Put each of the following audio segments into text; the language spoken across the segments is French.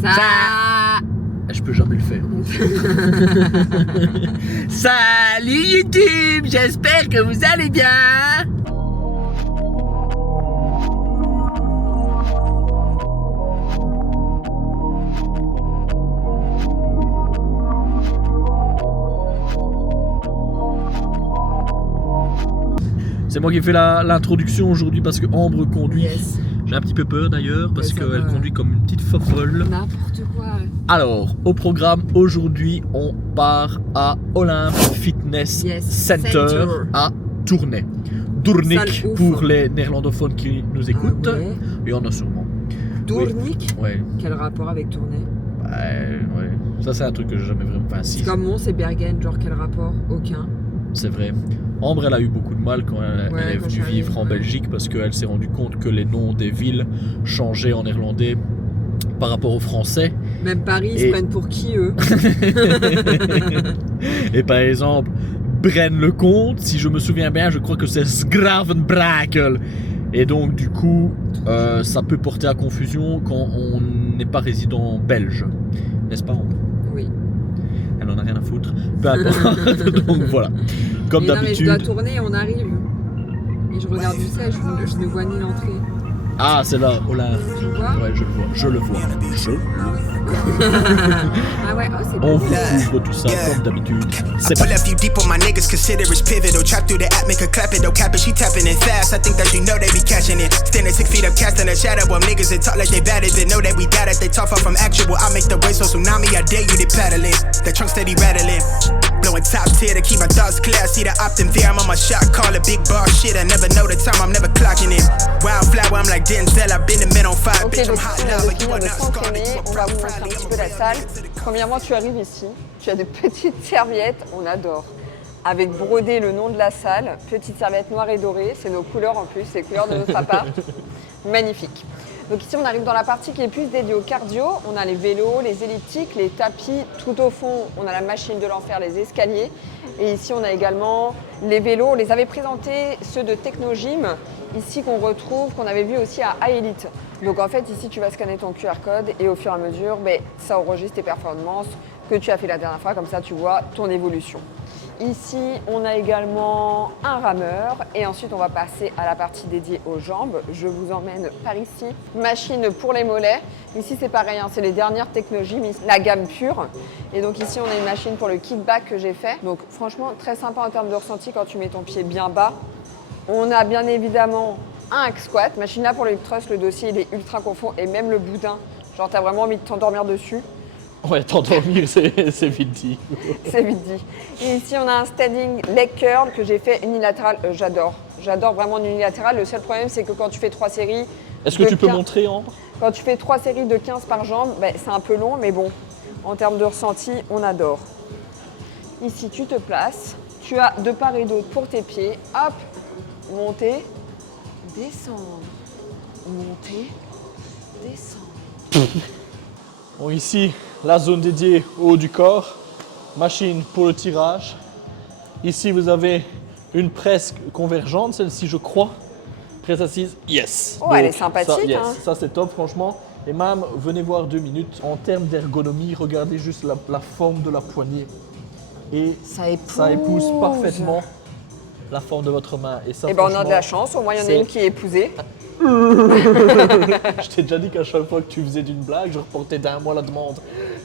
Ça. Je peux jamais le faire. Salut YouTube, j'espère que vous allez bien. C'est moi qui ai fait l'introduction aujourd'hui parce que Ambre conduit. Yes. J'ai un petit peu peur d'ailleurs parce Ouais, ça qu'elle va. conduit comme une petite fofolle. N'importe quoi. Alors, au programme aujourd'hui, on part à Olympe Fitness Yes, Center Center. à Tournai. Doornik Salle ouf. pour les néerlandophones qui nous écoutent. Ah ouais. Il y en a sûrement. Doornik. Ouais, Quel rapport avec Tournai? ouais. Ça c'est un truc que j'ai jamais vraiment. Enfin, si, C'est comme Mons et Bergen, genre quel rapport? Aucun. c'est vrai. Ambre, elle a eu beaucoup de mal quand elle Ouais, est quand venue j'arrive, vivre en ouais. Belgique parce qu'elle s'est rendue compte que les noms des villes changeaient en néerlandais par rapport au français. Même Paris, ils se Et- prennent pour qui eux? Et par exemple, Braine-le-Comte, si je me souviens bien, je crois que c'est Sgravenbrakel. Et donc, du coup, ça peut porter à confusion quand on n'est pas résident belge. N'est-ce pas, Ambre? Oui. Elle en a rien à foutre. Peu importe. Donc voilà. Comme Mais non, mais je dois d'habitude. tourner et on arrive. Et je regarde du ciel, je ne vois ni l'entrée. Ah, c'est là, Olympe. Tu le vois? Ouais, je le vois. Je le vois. Ah ouais, oh c'est On beau. vous couvre tout ça comme d'habitude. C'est Pull parti. a few deep on my niggas, consider it's pivotal. Trap through the app, make her clap it, don't cap it, she tapping it fast. I think that you know they be catching it. Standing 6 feet up, casting a shadow. Them niggas that talk like they bad, they know that we got it. They talk far from actual. I make the waves so tsunami, I dare you to paddling. The trunk steady rattling. Blowing top tier to keep my thoughts clear. I see the opt in fear, I'm on my shot, call it big bar shit. I never know the time, I'm never clocking in. Wildflower, I'm like Denzel, I've been in mid on fire. Ok, Bitch, I'm donc hot ici on now, a but you fini are de not scarred. s'entraîner, You on a va proud vous montrer un family, petit I'm peu la real salle. sensitive. Premièrement, tu arrives ici, tu as des petites serviettes, on adore. Avec brodé le nom de la salle, petites serviettes noires et dorées, c'est nos couleurs en plus, c'est les couleurs de notre appart. Magnifique. Donc ici on arrive dans la partie qui est plus dédiée au cardio, on a les vélos, les elliptiques, les tapis, tout au fond on a la machine de l'enfer, les escaliers. Et ici on a également les vélos, on les avait présentés, ceux de Technogym, ici qu'on retrouve, qu'on avait vu aussi à iElite. Donc en fait ici tu vas scanner ton QR code et au fur et à mesure ça enregistre tes performances que tu as fait la dernière fois, comme ça tu vois ton évolution. Ici, on a également un rameur et ensuite on va passer à la partie dédiée aux jambes. Je vous emmène par ici. Machine pour les mollets. Ici, c'est pareil, hein, c'est les dernières Technogym, la gamme pure. Et donc ici, on a une machine pour le kickback que j'ai fait. Donc franchement, très sympa en termes de ressenti quand tu mets ton pied bien bas. On a bien évidemment un hack squat. Machine là pour le hip thrust, le dossier il est ultra confort et même le boudin. Genre, t'as vraiment envie de t'endormir dessus. Ouais, t'endormir, c'est vite dit. C'est vite dit. Et ici, on a un standing leg curl que j'ai fait unilatéral. J'adore. J'adore vraiment en unilatéral. Le seul problème, c'est que quand tu fais 3 séries. Est-ce que de tu peux 15 montrer, Ambre? Quand tu fais 3 séries de 15 par jambe, c'est un peu long, mais bon, en termes de ressenti, on adore. Ici, tu te places. Tu as de part et d'autre pour tes pieds. Hop, monter, descendre. Monter, descendre. Bon, ici, la zone dédiée au haut du corps, machine pour le tirage. Ici, vous avez une presse convergente, celle-ci, je crois. Presse assise, yes. Oh, elle est sympathique, Ça, yes, hein. ça c'est top, franchement. Et même, venez voir 2 minutes. En termes d'ergonomie, regardez juste la forme de la poignée. Et Ça épouse. épouse parfaitement la forme de votre main. Et ça, Eh ben, on a de franchement, la chance. Au moins, il y en a c'est- une qui est épousée. Je t'ai déjà dit qu'à chaque fois que tu faisais d'une blague, je reportais d'un mois la demande.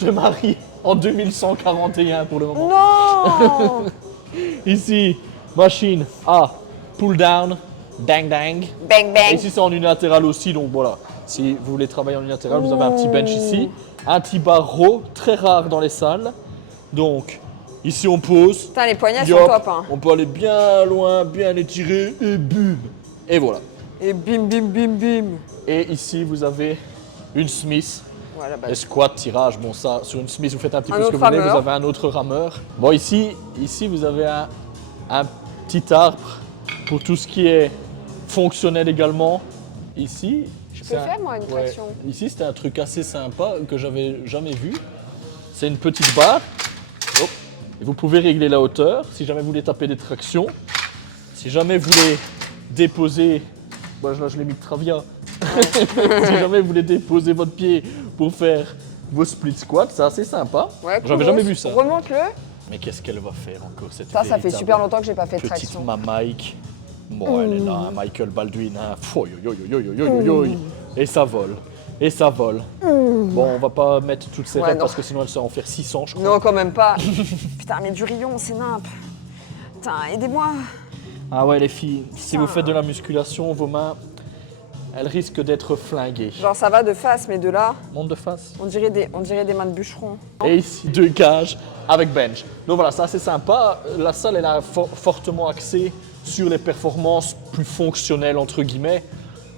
Je marie en 2141 pour le moment. Non. Ici, machine à pull down, dang dang. Bang, Et bang. ici c'est en unilatéral aussi, donc voilà. Si vous voulez travailler en unilatéral, vous avez un petit bench ici. Un petit bar raw, très rare dans les salles. Donc, ici on pose. Putain, les poignets Yop, sont top, hein. On peut aller bien loin, bien étirer, et boum. Et voilà. Et bim, bim, bim, bim. Et ici vous avez une Smith. Voilà, Et squat, tirage, bon ça, sur une Smith vous faites un petit Un peu ce que autre vous voulez, rameur. vous avez un autre rameur. Bon ici vous avez un petit arbre pour tout ce qui est fonctionnel également. Ici, Je peux faire, moi, une traction. Ici c'était un truc assez sympa que j'avais jamais vu. C'est une petite barre. Hop. Et vous pouvez régler la hauteur si jamais vous voulez taper des tractions. Si jamais vous voulez déposer, là je l'ai mis de travia. Si jamais vous voulez déposer votre pied pour faire vos split squats, c'est assez sympa. Ouais, J'avais jamais vu ça. Remonte-le. Mais qu'est-ce qu'elle va faire encore cette Ça fait véritable super longtemps que j'ai pas fait de petite traction. Mike. Bon, elle est là, hein, Michael Baldwin. Hein. Fou, yo, yo, yo, yo, yo, yo, yo, yo. Et ça vole. Et ça vole. Bon, on va pas mettre toutes ces Ouais, reps non. parce que sinon elle sera en faire 600, je crois. Non, quand même pas. Putain, mais du rayon, c'est nimp. Putain, aidez-moi. Ah ouais, les filles, si Putain. vous faites de la musculation, vos mains, elles risquent d'être flinguées. Genre, ça va de face, mais de là, Monte de face. on dirait des mains de bûcheron. Et ici, 2 cages avec bench. Donc voilà, c'est assez sympa. La salle, elle a fortement axé sur les performances plus fonctionnelles, entre guillemets.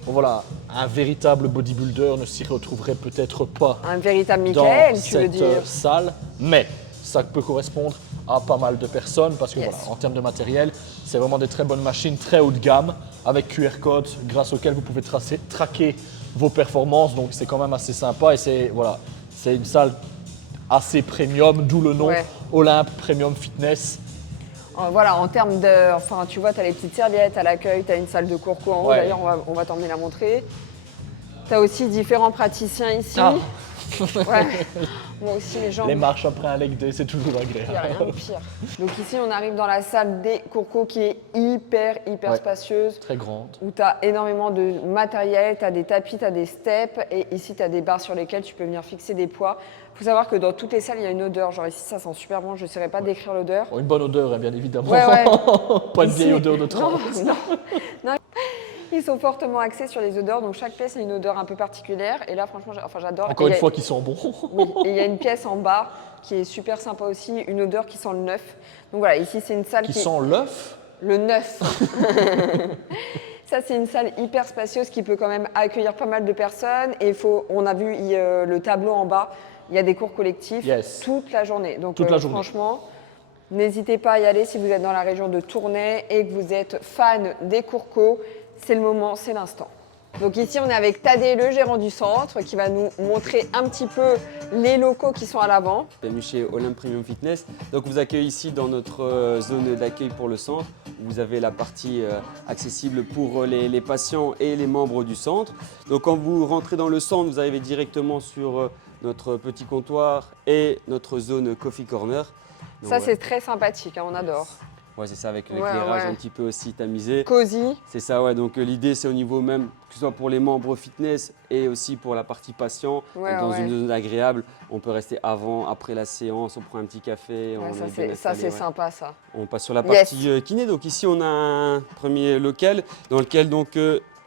Bon, voilà, un véritable bodybuilder ne s'y retrouverait peut-être pas Un véritable dans Michael, tu veux cette dire. salle, mais ça peut correspondre à pas mal de personnes parce que Yes. voilà, en termes de matériel, c'est vraiment des très bonnes machines, très haut de gamme, avec QR code, grâce auquel vous pouvez traquer vos performances. Donc c'est quand même assez sympa et c'est voilà, c'est une salle assez premium, d'où le nom Ouais. Olympe Premium Fitness. Voilà, en termes de. Enfin, tu vois, t'as les petites serviettes à l'accueil, t'as une salle de courco en haut. Ouais. D'ailleurs, on va t'emmener la montrer. T'as aussi différents praticiens ici. Ah. Ouais. Moi aussi, les jambes. Les marches après un leg day, c'est toujours Il n'y a rien agréable. de pire. Donc ici, on arrive dans la salle des courcos qui est hyper Ouais. spacieuse. Très grande. Où tu as énormément de matériel, tu as des tapis, tu as des steps et ici tu as des barres sur lesquelles tu peux venir fixer des poids. Il faut savoir que dans toutes les salles, il y a une odeur. Genre ici, ça sent super bon, je ne saurais pas décrire l'odeur. Bon, une bonne odeur, hein, bien évidemment. Ouais, ouais. Pas une Ici- vieille odeur de Non, trans. non. Ils sont fortement axés sur les odeurs, donc chaque pièce a une odeur un peu particulière. Et là, franchement, j'adore. Encore Et une il y a- fois, qui sont bons. Oui, et il y a une pièce en bas qui est super sympa aussi, une odeur qui sent le neuf. Donc voilà, ici c'est une salle Qui qui sent l'œuf. le neuf. Ça, c'est une salle hyper spacieuse qui peut quand même accueillir pas mal de personnes. Et on a vu le tableau en bas, il y a des cours collectifs Yes. toute la journée. Donc Toute la journée. franchement, n'hésitez pas à y aller si vous êtes dans la région de Tournai et que vous êtes fan des cours co. C'est le moment, c'est l'instant. Donc ici, on est avec Tadej, le gérant du centre, qui va nous montrer un petit peu les locaux qui sont à l'avant. Bienvenue chez Olympe Premium Fitness. Donc on vous accueille ici dans notre zone d'accueil pour le centre. Vous avez la partie accessible pour les patients et les membres du centre. Donc quand vous rentrez dans le centre, vous arrivez directement sur notre petit comptoir et notre zone Coffee Corner. Donc, Ça, ouais. c'est très sympathique, hein, on adore. Ouais, c'est ça, avec Ouais, l'éclairage ouais. un petit peu aussi tamisé. Cosy. C'est ça, ouais. Donc l'idée, c'est au niveau même, que ce soit pour les membres fitness et aussi pour la partie patient, Ouais, dans ouais. une zone agréable. On peut rester avant, après la séance, on prend un petit café. Ouais, on ça, est c'est bien installé, ouais. sympa, ça. On passe sur la Yes. partie kiné. Donc ici, on a un premier local dans lequel donc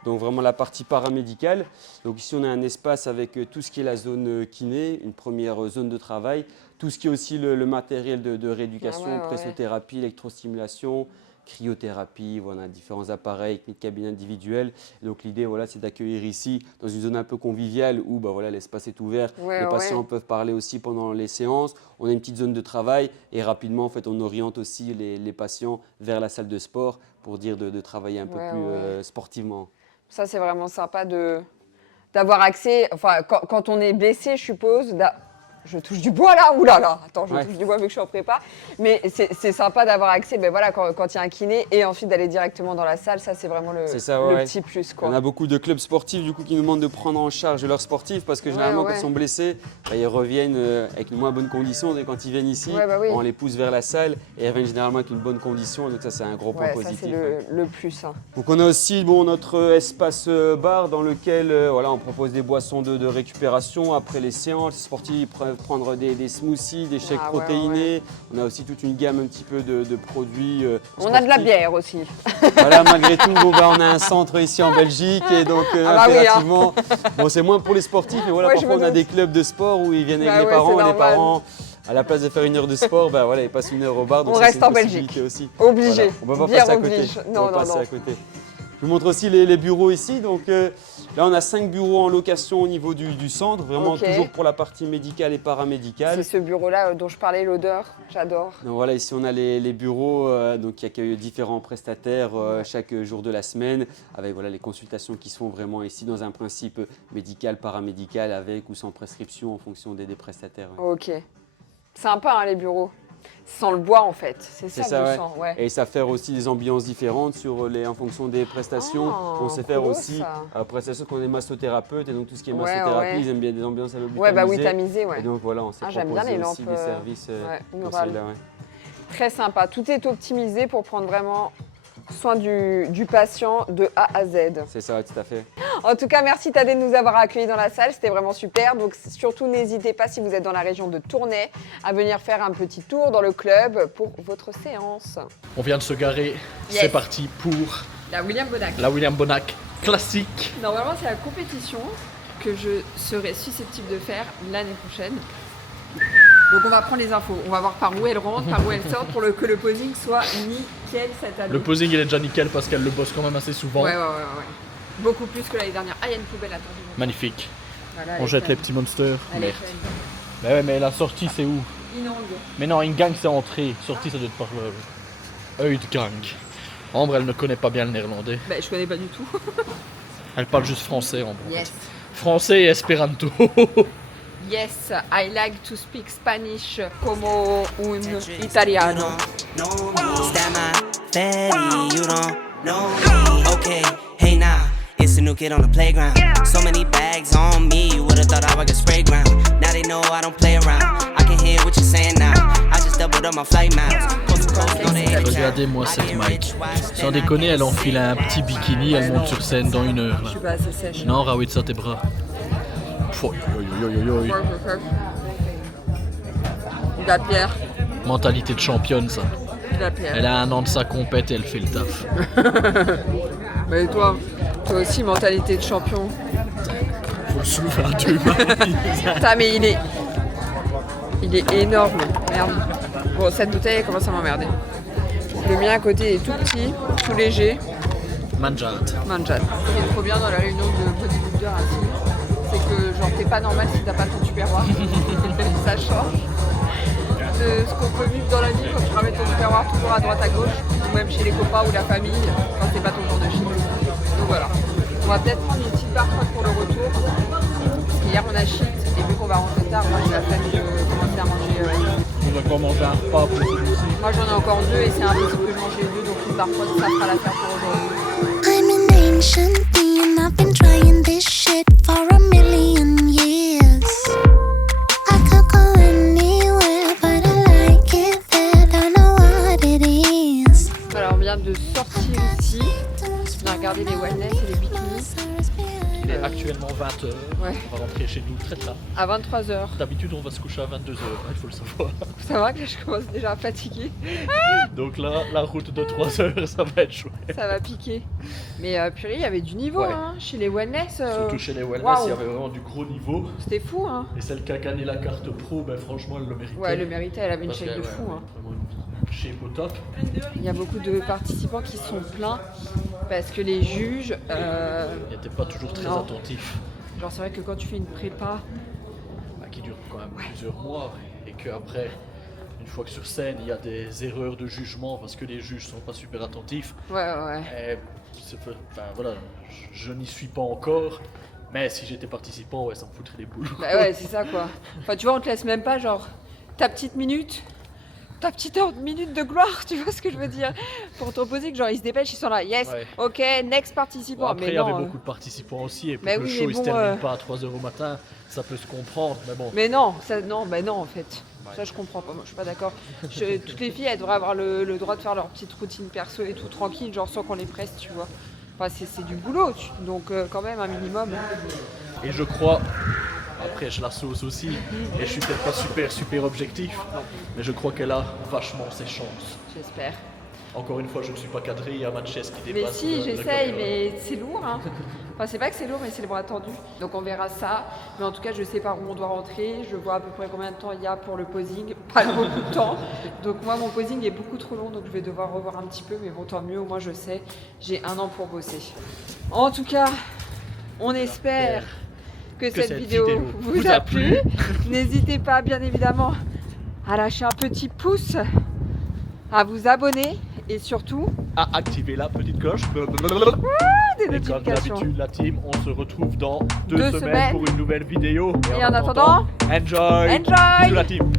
vraiment la partie paramédicale. Donc ici, on a un espace avec tout ce qui est la zone kiné, une première zone de travail, tout ce qui est aussi le matériel de rééducation, Ah ouais, ouais, pressothérapie, électrostimulation, cryothérapie, voilà, différents appareils, de cabine individuelle. Et donc l'idée, voilà, c'est d'accueillir ici dans une zone un peu conviviale où bah, voilà, l'espace est ouvert. Ouais, les ouais. patients peuvent parler aussi pendant les séances. On a une petite zone de travail et rapidement, en fait, on oriente aussi les patients vers la salle de sport pour dire de travailler un peu Ouais, plus ouais. sportivement. Ça, c'est vraiment sympa d'avoir accès. Enfin, quand on est blessé, je suppose. Je touche du bois là, oulala, attends, je Ouais. touche du bois vu que je suis en prépa. Mais c'est sympa d'avoir accès, ben voilà, quand il y a un kiné et ensuite d'aller directement dans la salle, ça c'est vraiment le, C'est ça, le ouais. petit plus On quoi. a beaucoup de clubs sportifs du coup, qui nous demandent de prendre en charge leurs sportifs parce que Ouais, généralement, ouais. quand ils sont blessés, bah, ils reviennent avec une moins bonne condition. Et quand ils viennent ici, Ouais, bah oui. on les pousse vers la salle et ils reviennent généralement avec une bonne condition. Donc ça, c'est un gros point Ouais, ça positif. c'est ouais. le plus. Hein. Donc on a aussi notre espace bar dans lequel voilà, on propose des boissons de récupération après les séances. Les sportifs peuvent prendre des smoothies, des shakes Ah ouais, protéinés. On a aussi toute une gamme un petit peu de produits On a de la sportifs. bière aussi. Voilà, malgré tout, bon, bah, on a un centre ici en Belgique et donc Ah bah oui, hein. impérativement, bon, c'est moins pour les sportifs, mais voilà, Ouais, je parfois me on a doute. des clubs de sport où ils viennent Bah avec ouais, les parents c'est et les normal. parents, à la place de faire une heure de sport, bah, voilà, ils passent une heure au bar. Donc On ça, reste c'est une en Belgique. possibilité aussi. Obligé. Voilà, on ne peut pas Bière passer à côté. oblige. On Non, peut non, passer non. à côté. Je vous montre aussi les bureaux ici. Donc là, on a 5 bureaux en location au niveau du centre, vraiment Ok. toujours pour la partie médicale et paramédicale. C'est ce bureau-là dont je parlais, l'odeur, j'adore. Donc voilà, ici on a les bureaux donc, qui accueillent différents prestataires chaque jour de la semaine, avec voilà, les consultations qui se font vraiment ici dans un principe médical, paramédical, avec ou sans prescription en fonction des prestataires. Ouais. Ok. Sympa hein, les bureaux. Sans le bois en fait, c'est C'est ça ça, que je ouais. sens. Ouais. Et ça faire aussi des ambiances différentes en fonction des prestations. Oh, On sait faire cool, aussi ça. prestations qu'on est massothérapeute et donc tout ce qui est Ouais, massothérapie, ouais. ils aiment bien des ambiances un peu plus Ouais, bah oui, tamisées. tamisé, ouais. Et donc voilà, on s'est Ah, j'aime bien proposé les aussi lampes, des services pour murales. celui-là. Ouais. Très sympa. Tout est optimisé pour prendre vraiment soin du patient de A à Z. C'est ça, tout à fait. En tout cas, merci Tadé de nous avoir accueillis dans la salle, c'était vraiment super. Donc surtout, n'hésitez pas, si vous êtes dans la région de Tournai, à venir faire un petit tour dans le club pour votre séance. On vient de se garer, Yes. c'est parti pour La William Bonac. la William Bonac classique. Normalement, c'est la compétition que je serai susceptible de faire l'année prochaine. Donc on va prendre les infos, on va voir par où elle rentre, par où elle sort pour que le posing soit nickel cette année. Le posing il est déjà nickel parce qu'elle le bosse quand même assez souvent. Ouais. Beaucoup plus que l'année dernière. Ah, il y a une poubelle, attends. Magnifique. Voilà, elle On est jette fun. les petits monsters. Elle est Merde. fun. Mais ouais, mais la sortie c'est où? Inong. Mais non, une gang c'est entrée. Sortie ça doit être par le œil de gang. Ambre elle ne connaît pas bien le néerlandais. Bah, je connais pas du tout. Elle parle juste français Ambre. Yes. Français et espéranto. Yes, I like to speak Spanish como un italiano. No me, is that my fatty? You don't know me. Okay, hey now, it's a new kid on the playground. So many bags on me, you would've thought I would get spray ground. Now they know I don't play around. I can hear what you're saying now. I just doubled up my flight miles. Coast to coast, know they hit the town. Regardez-moi cette Mike. Sans déconner, elle enfile un petit bikini, elle monte sur scène dans 1 heure Je là. suis pas assez sèche. Non, Rawitsa tes bras. Pfff, La pierre. mentalité de championne ça. La pierre. Elle a 1 an de sa compète et elle fait le taf. Mais toi aussi, mentalité de champion. Faut le soulever à 2 mains. Putain, mais il est énorme. Merde. Bon, cette bouteille elle commence à m'emmerder. Le mien à côté est tout petit, tout léger. Manjat. Manjat. Ce qui est trop bien dans la réunion de bodybuilder ainsi, c'est que genre t'es pas normal si t'as pas ton tupperware. Ça change de ce qu'on peut vivre dans la vie quand tu ramènes ton tupperware toujours à droite à gauche, ou même chez les copains ou la famille, quand c'est pas ton genre de shit. Donc voilà. On va peut-être prendre une petite barre pour le retour. Parce qu'hier on a shit et vu qu'on va rentrer tard, moi j'ai la flemme de commencer à manger. On va pas manger un repas pour celui-ci. Moi j'en ai encore 2 et c'est impossible de manger 2, donc une barre ça fera l'affaire pour aujourd'hui. I'm an ancient being, I've been trying this shit for a million years. I could go anywhere, but I like it there, don't know what it is. Voilà, on vient de sortir ici, on a regardé les wellness et les bikinis Il est actuellement 20h. Ouais. On va rentrer chez nous très tard. à 23h. D'habitude, on va se coucher à 22h, il faut le savoir. Ça va que là, je commence déjà à fatiguer, Donc là, la route de 3h, ça va être chouette. ça va piquer. Mais purée, il y avait du niveau Ouais. hein, chez les wellness. Surtout chez les wellness, waouh. il y avait vraiment du gros niveau. C'était fou, hein. Et celle qui a gagné la carte pro, ben franchement, elle le méritait. Ouais, elle le méritait, elle avait une Parce shape qu'elle, de fou. ouais, Hein. Vraiment une shape au top. Il y a beaucoup de participants qui sont plaints parce que les juges. Il n'était pas toujours très Non. attentif. Genre, c'est vrai que quand tu fais une prépa, Bah, qui dure quand même plusieurs mois. Et qu'après, une fois que sur scène, il y a des erreurs de jugement parce que les juges sont pas super attentifs. ouais. Et enfin voilà, je n'y suis pas encore. Mais si j'étais participant, ouais, ça me foutrait les boules. Bah ouais, c'est ça quoi. Enfin, tu vois, on te laisse même pas genre ta petite minute, ta petite heure, minute de gloire, tu vois ce que je veux dire, pour te reposer, que genre ils se dépêchent, ils sont là, yes, Ouais. ok, next Bon, participant. après, mais il y avait non, beaucoup de participants aussi. Et pour Mais que le oui, show mais il se bon, termine pas à 3h au matin, ça peut se comprendre. Mais bon, mais non, ça, non, bah non en fait. Ça je comprends pas, moi je suis pas d'accord. Toutes les filles elles devraient avoir le droit de faire leur petite routine perso et tout tranquille, genre sans qu'on les presse, tu vois. Enfin c'est du boulot, donc quand même un minimum. et je crois. Après, je la sauce aussi, et je suis peut-être pas super objectif, mais je crois qu'elle a vachement ses chances. J'espère. Encore une fois, je ne suis pas cadré, il y a ma chaise qui Mais dépasse. si, le j'essaye, caméra. mais c'est lourd. Hein. Enfin, c'est pas que c'est lourd, mais c'est le bras tendu. Donc on verra ça. Mais en tout cas, je sais par où on doit rentrer. Je vois à peu près combien de temps il y a pour le posing. Pas beaucoup de temps. Donc moi, mon posing est beaucoup trop long, donc je vais devoir revoir un petit peu. Mais bon, tant mieux, au moins je sais. J'ai 1 an pour bosser. En tout cas, on espère que cette vidéo vous a plu. N'hésitez pas, bien évidemment, à lâcher un petit pouce, à vous abonner et surtout À activer la petite cloche. des Et comme notifications. d'habitude, la team, on se retrouve dans 2 2 semaines semaines. pour une nouvelle vidéo. Et en attendant, enjoy. enjoy. Bisous la team.